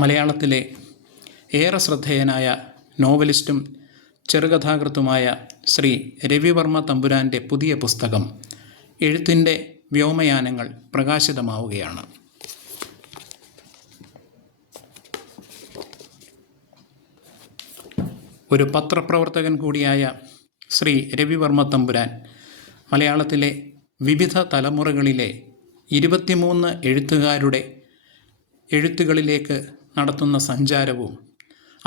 മലയാളത്തിലെ ഏറെ ശ്രദ്ധേയനായ നോവലിസ്റ്റും ചെറുകഥാകൃത്തുമായ ശ്രീ രവിവർമ്മ തമ്പുരാൻ്റെ പുതിയ പുസ്തകം എഴുത്തിൻ്റെ വ്യോമയാനങ്ങൾ പ്രകാശിതമാവുകയാണ്. ഒരു പത്രപ്രവർത്തകൻ കൂടിയായ ശ്രീ രവിവർമ്മ തമ്പുരാൻ മലയാളത്തിലെ വിവിധ തലമുറകളിലെ 23 എഴുത്തുകാരുടെ എഴുത്തുകളിലേക്ക് നടത്തുന്ന സഞ്ചാരവും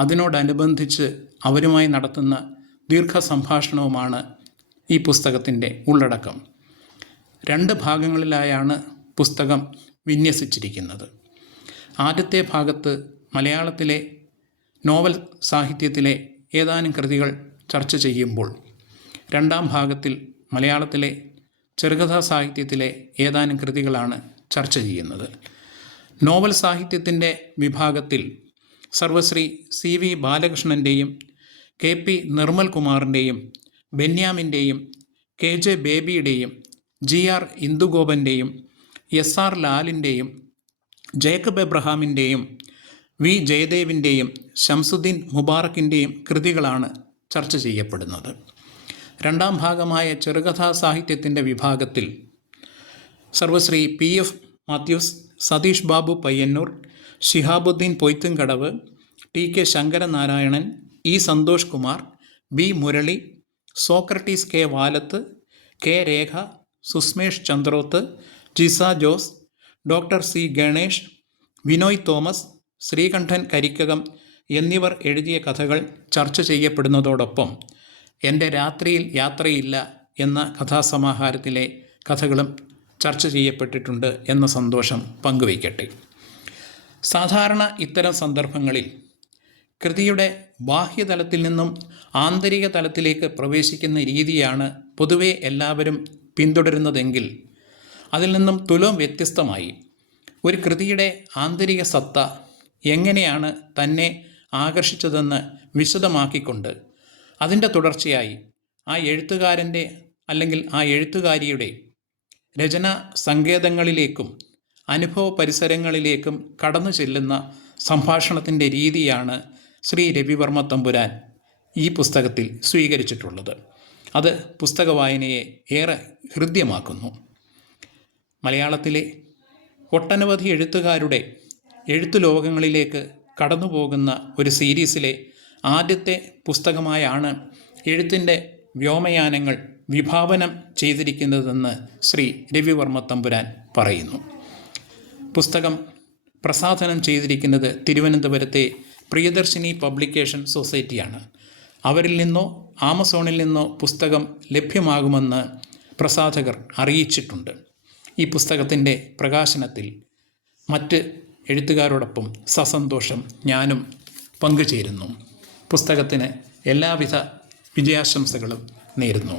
അതിനോടനുബന്ധിച്ച് അവരുമായി നടത്തുന്ന ദീർഘസംഭാഷണവുമാണ് ഈ പുസ്തകത്തിൻ്റെ ഉള്ളടക്കം. 2 ഭാഗങ്ങളിലായാണ് പുസ്തകം വിന്യസിച്ചിരിക്കുന്നത്. ആദ്യത്തെ ഭാഗത്ത് മലയാളത്തിലെ നോവൽ സാഹിത്യത്തിലെ ഏതാനും കൃതികൾ ചർച്ച ചെയ്യുമ്പോൾ, 2ാം ഭാഗത്തിൽ മലയാളത്തിലെ ചെറുകഥാ സാഹിത്യത്തിലെ ഏതാനും കൃതികളാണ് ചർച്ച ചെയ്യുന്നത്. നോവൽ സാഹിത്യത്തിൻ്റെ വിഭാഗത്തിൽ സർവശ്രീ CV ബാലകൃഷ്ണൻ്റെയും KP നിർമ്മൽ കുമാറിൻ്റെയും ബെന്യാമിൻ്റെയും KJ ബേബിയുടെയും GR ഇന്ദുഗോപൻ്റെയും SR ലാലിൻ്റെയും ജേക്കബ് എബ്രഹാമിൻ്റെയും V ജയദേവിൻ്റെയും ശംസുദ്ദീൻ മുബാറക്കിൻ്റെയും കൃതികളാണ് ചർച്ച ചെയ്യപ്പെടുന്നത്. 2ാം ഭാഗമായ ചെറുകഥാ സാഹിത്യത്തിൻ്റെ വിഭാഗത്തിൽ സർവശ്രീ PF Mathews, Satheesh Babu Payyanur, Shihabuddin Poyithumkadavu, TK Sankaranarayanan, E Santhosh Kumar, B Murali, Socrates K Valath, K Rekha, Susmesh Chandroth, Jisa Jose, doctor C Ganesh, Vinoy Thomas, Sreekantan Karikkakam എന്നിവർ എഴുതിയ കഥകൾ ചർച്ച ചെയ്യപ്പെടുന്നതോടൊപ്പം എൻ്റെ രാത്രിയിൽ യാത്രയില്ല എന്ന കഥാസമാഹാരത്തിലെ കഥകളും ചർച്ച ചെയ്യപ്പെട്ടിട്ടുണ്ട് എന്ന സന്തോഷം പങ്കുവയ്ക്കട്ടെ. സാധാരണ ഇത്തരം സന്ദർഭങ്ങളിൽ കൃതിയുടെ ബാഹ്യതലത്തിൽ നിന്നും ആന്തരിക തലത്തിലേക്ക് പ്രവേശിക്കുന്ന രീതിയാണ് പൊതുവെ എല്ലാവരും പിന്തുടരുന്നതെങ്കിൽ, അതിൽ നിന്നും തുലോം വ്യത്യസ്തമായി ഒരു കൃതിയുടെ ആന്തരിക സത്ത എങ്ങനെയാണ് തന്നെ ആകർഷിച്ചതെന്ന് വിശദമാക്കിക്കൊണ്ട് അതിൻ്റെ തുടർച്ചയായി ആ എഴുത്തുകാരൻ്റെ അല്ലെങ്കിൽ ആ എഴുത്തുകാരിയുടെ രചനാ സങ്കേതങ്ങളിലേക്കും അനുഭവ പരിസരങ്ങളിലേക്കും കടന്നു ചെല്ലുന്ന സംഭാഷണത്തിൻ്റെ രീതിയാണ് ശ്രീ രവിവർമ്മ തമ്പുരാൻ ഈ പുസ്തകത്തിൽ സ്വീകരിച്ചിട്ടുള്ളത്. അത് പുസ്തക വായനയെ ഏറെ ഹൃദ്യമാക്കുന്നു. മലയാളത്തിലെ ഒട്ടനവധി എഴുത്തുകാരുടെ എഴുത്തു ലോകങ്ങളിലേക്ക് കടന്നു പോകുന്ന ഒരു സീരീസിലെ ആദ്യത്തെ പുസ്തകമായാണ് എഴുത്തിൻ്റെ വ്യോമയാനങ്ങൾ വിഭാവനം ചെയ്തിരിക്കുന്നതെന്ന് ശ്രീ രവിവർമ്മ തമ്പുരാൻ പറയുന്നു. പുസ്തകം പ്രസാധനം ചെയ്തിരിക്കുന്നത് തിരുവനന്തപുരത്തെ പ്രിയദർശിനി പബ്ലിക്കേഷൻ സൊസൈറ്റിയാണ്. അവരിൽ നിന്നോ ആമസോണിൽ നിന്നോ പുസ്തകം ലഭ്യമാകുമെന്ന് പ്രസാധകർ അറിയിച്ചിട്ടുണ്ട്. ഈ പുസ്തകത്തിൻ്റെ പ്രകാശനത്തിൽ മറ്റ് എഴുത്തുകാരോടൊപ്പം സസന്തോഷം ഞാനും പങ്കുചേരുന്നു. പുസ്തകത്തിന് എല്ലാവിധ വിജയാശംസകളും നേരുന്നു.